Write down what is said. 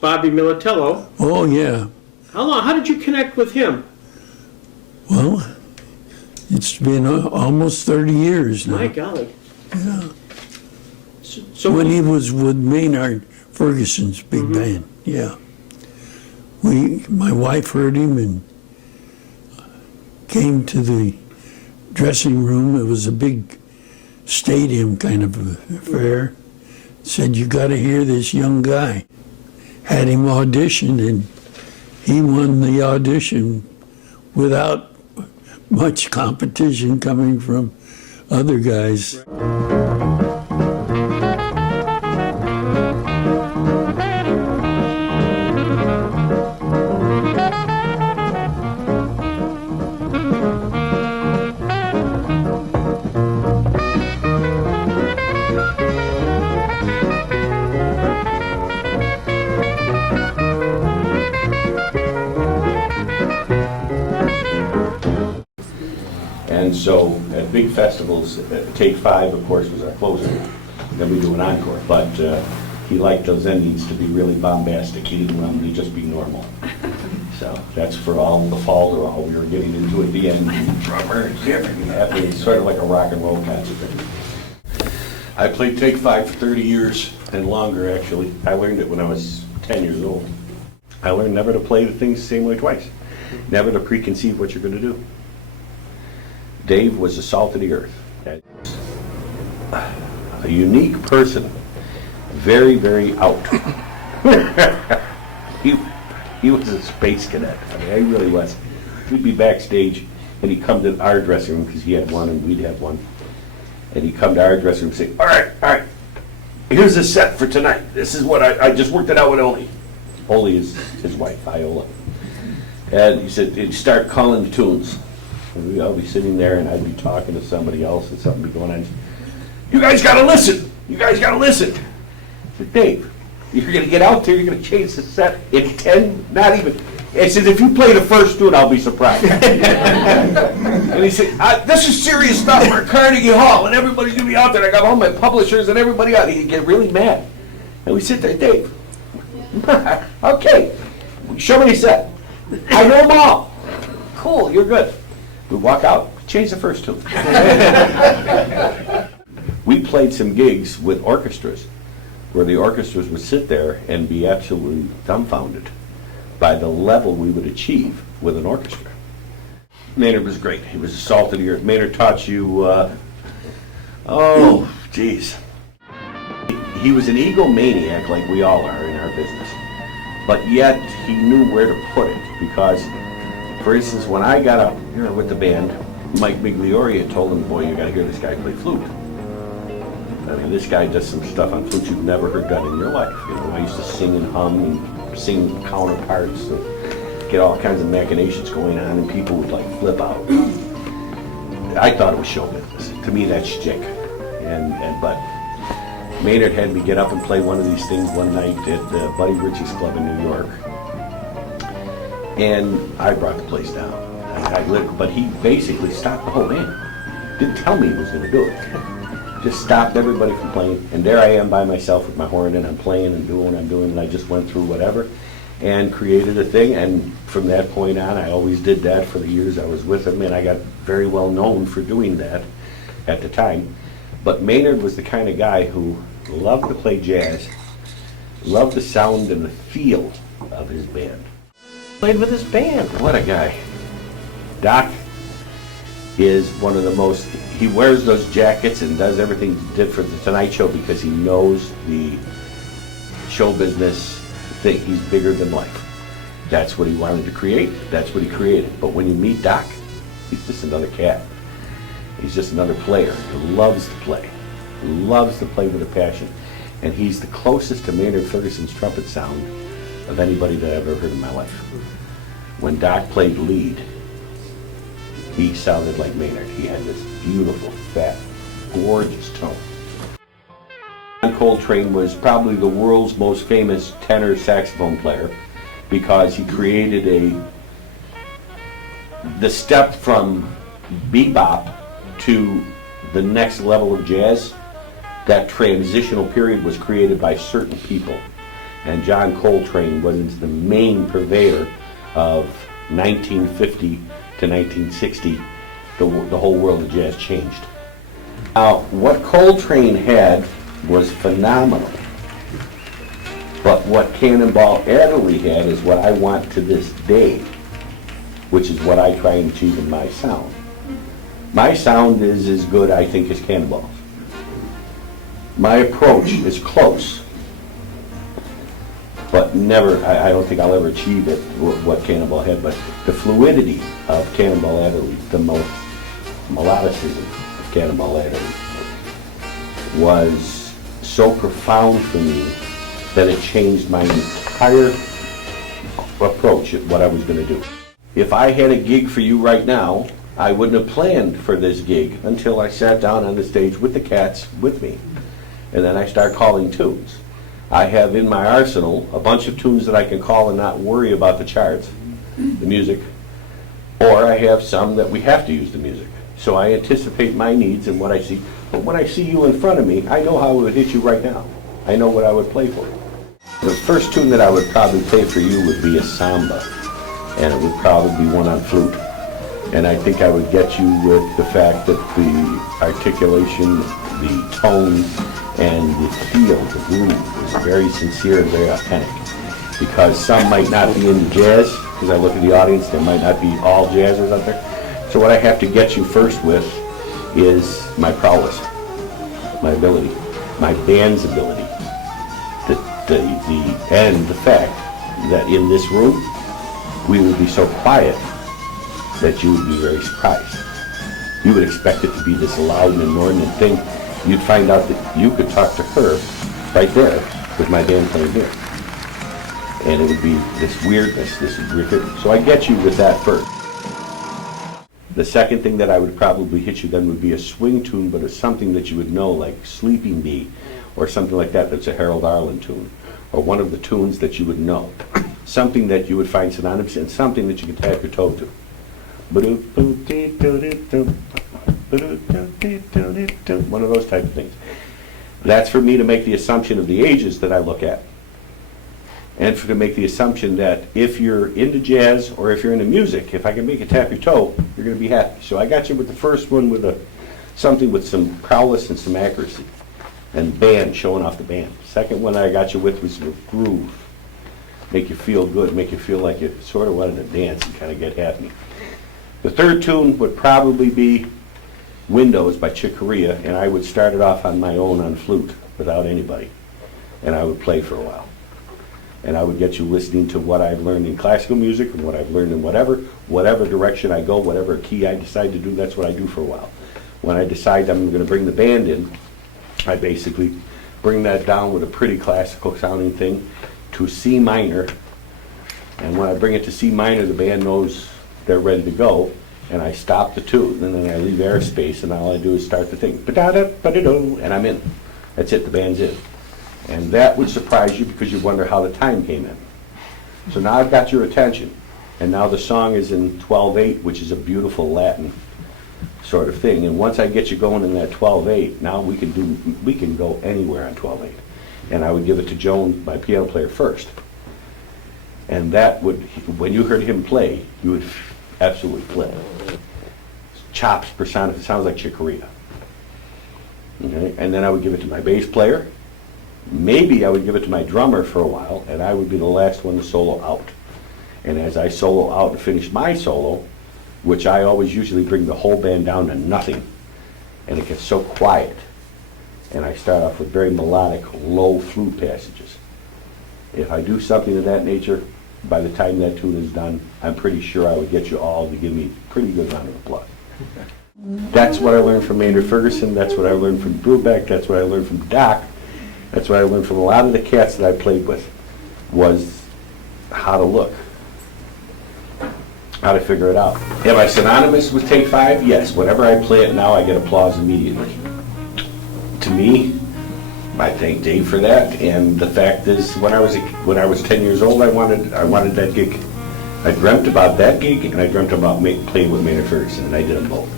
Bobby Militello. Oh, yeah. How did you connect with him? Well, it's been almost 30 years now. My golly. Yeah. So When he was with Maynard Ferguson's big band, yeah. My wife heard him and came to the dressing room. It was a big stadium kind of affair. Said, "You got to hear this young guy." Had him audition, and he won the audition without much competition coming from other guys. And so at big festivals, Take Five, of course, was our closer. Then we do an encore. But he liked those endings to be really bombastic. He didn't want them to just be normal. So that's for all the fall or all we were getting into at the end. Drummer, it's sort of like a rock and roll concert. I played Take Five for 30 years and longer, actually. I learned it when I was 10 years old. I learned never to play the things the same way twice. Never to preconceive what you're going to do. Dave was the salt of the earth. A unique person, very, very out. He was a space cadet. I mean, he really was. We'd be backstage, and he'd come to our dressing room, because he had one and we'd have one. And he'd come to our dressing room and say, all right, here's the set for tonight. This is what I just worked it out with Oli. Oli is his wife, Iola. And he said, he'd start calling the tunes. And I'll be sitting there, and I'd be talking to somebody else, and something would be going on. You guys got to listen. You guys got to listen. I said, Dave, you're going to get out there, you're going to change the set in 10, not even. He says, if you play the first tune, I'll be surprised. And he said, this is serious stuff. We're at Carnegie Hall, and everybody's going to be out there. I got all my publishers and everybody out. He'd get really mad. And we sit there, Dave, okay, show me the set. I know them all. Cool, you're good. We walk out, change the first tune. We played some gigs with orchestras where the orchestras would sit there and be absolutely dumbfounded by the level we would achieve with an orchestra. Maynard was great. He was the salt of the earth. Maynard taught you, oh, geez. He was an egomaniac like we all are in our business, but yet he knew where to put it because, for instance, when I got up here with the band, Mike Migliore had told him, boy, you got to hear this guy play flute. I mean, this guy does some stuff on flute you've never heard done in your life. You know, I used to sing and hum and sing counterparts and get all kinds of machinations going on, and people would like flip out. I thought it was show business. To me, that's shtick. But Maynard had me get up and play one of these things one night at Buddy Ritchie's club in New York. And I brought the place down. But he basically stopped the whole band. Didn't tell me he was going to do it. Just stopped everybody from playing. And there I am by myself with my horn, and I'm playing and doing what I'm doing, and I just went through whatever and created a thing. And from that point on, I always did that for the years I was with him, and I got very well known for doing that at the time. But Maynard was the kind of guy who loved to play jazz, loved the sound and the feel of his band. Played with his band. What a guy. Doc is one of the most, he wears those jackets and does everything he did for the Tonight Show because he knows the show business thing. He's bigger than life. That's what he wanted to create. That's what he created. But when you meet Doc, he's just another cat. He's just another player who loves to play. Who loves to play with a passion. And he's the closest to Maynard Ferguson's trumpet sound of anybody that I've ever heard in my life. When Doc played lead, he sounded like Maynard. He had this beautiful, fat, gorgeous tone. John Coltrane was probably the world's most famous tenor saxophone player because he created the step from bebop to the next level of jazz. That transitional period was created by certain people. And John Coltrane was the main purveyor of 1950 to 1960. The whole world of jazz changed. Now, what Coltrane had was phenomenal. But what Cannonball Adderley had is what I want to this day, which is what I try and achieve in my sound. My sound is as good, I think, as Cannonball's. My approach is close, but never, I don't think I'll ever achieve it, what Cannonball had, but the fluidity of Cannonball Adderley, the melodicism of Cannonball Adderley was so profound for me that it changed my entire approach at what I was going to do. If I had a gig for you right now, I wouldn't have planned for this gig until I sat down on the stage with the cats with me. And then I start calling tunes. I have in my arsenal a bunch of tunes that I can call and not worry about the charts, the music, or I have some that we have to use the music. So I anticipate my needs and what I see. But when I see you in front of me, I know how it would hit you right now. I know what I would play for you. The first tune that I would probably play for you would be a samba, and it would probably be one on flute. And I think I would get you with the fact that the articulation, the tone, and the feel, the groove is very sincere and very authentic. Because some might not be into jazz, because I look at the audience, there might not be all jazzers out there. So what I have to get you first with is my prowess, my ability, my band's ability, and the fact that in this room we would be so quiet that you would be very surprised. You would expect it to be this loud and inordinate thing. You'd find out that you could talk to her right there with my band playing here. And it would be this weirdness, this weird. So I get you with that first. The second thing that I would probably hit you then would be a swing tune, but it's something that you would know, like Sleeping Bee, or something like that that's a Harold Arlen tune, or one of the tunes that you would know. Something that you would find synonymous and something that you could tap your toe to. One of those type of things. That's for me to make the assumption of the ages that I look at. And to make the assumption that if you're into jazz or if you're into music, if I can make you tap your toe, you're going to be happy. So I got you with the first one with something with some prowess and some accuracy. And band, showing off the band. Second one I got you with was a groove. Make you feel good, make you feel like you sort of wanted to dance and kind of get happy. The third tune would probably be Windows by Chick Corea, and I would start it off on my own on flute without anybody. And I would play for a while. And I would get you listening to what I've learned in classical music and what I've learned in whatever direction I go, whatever key I decide to do, that's what I do for a while. When I decide I'm going to bring the band in, I basically bring that down with a pretty classical sounding thing to C minor. And when I bring it to C minor, the band knows they're ready to go. And I stop the tune, and then I leave airspace, and all I do is start the thing. Ba-da-da-ba-da-do, and I'm in. That's it, the band's in. And that would surprise you because you wonder how the time came in. So now I've got your attention. And now the song is in 12/8, which is a beautiful Latin sort of thing. And once I get you going in that 12/8, now we can go anywhere on 12/8. And I would give it to Joan, my piano player, first. And that would, when you heard him play, you would absolutely flip. Chops personified, sounds like Chick Corea. Okay? And then I would give it to my bass player. Maybe I would give it to my drummer for a while, and I would be the last one to solo out. And as I solo out and finish my solo, which I always usually bring the whole band down to nothing, and it gets so quiet, and I start off with very melodic, low flute passages. If I do something of that nature, by the time that tune is done, I'm pretty sure I would get you all to give me a pretty good round of applause. That's what I learned from Maynard Ferguson, that's what I learned from Brubeck, that's what I learned from Doc. That's what I learned from a lot of the cats that I played with, was how to look, how to figure it out. Am I synonymous with Take 5? Yes. Whenever I play it now, I get applause immediately. To me, I thank Dave for that. And the fact is, when I was 10 years old, I wanted that gig. I dreamt about that gig, and I dreamt about playing with Maynard Ferguson, and I did them both.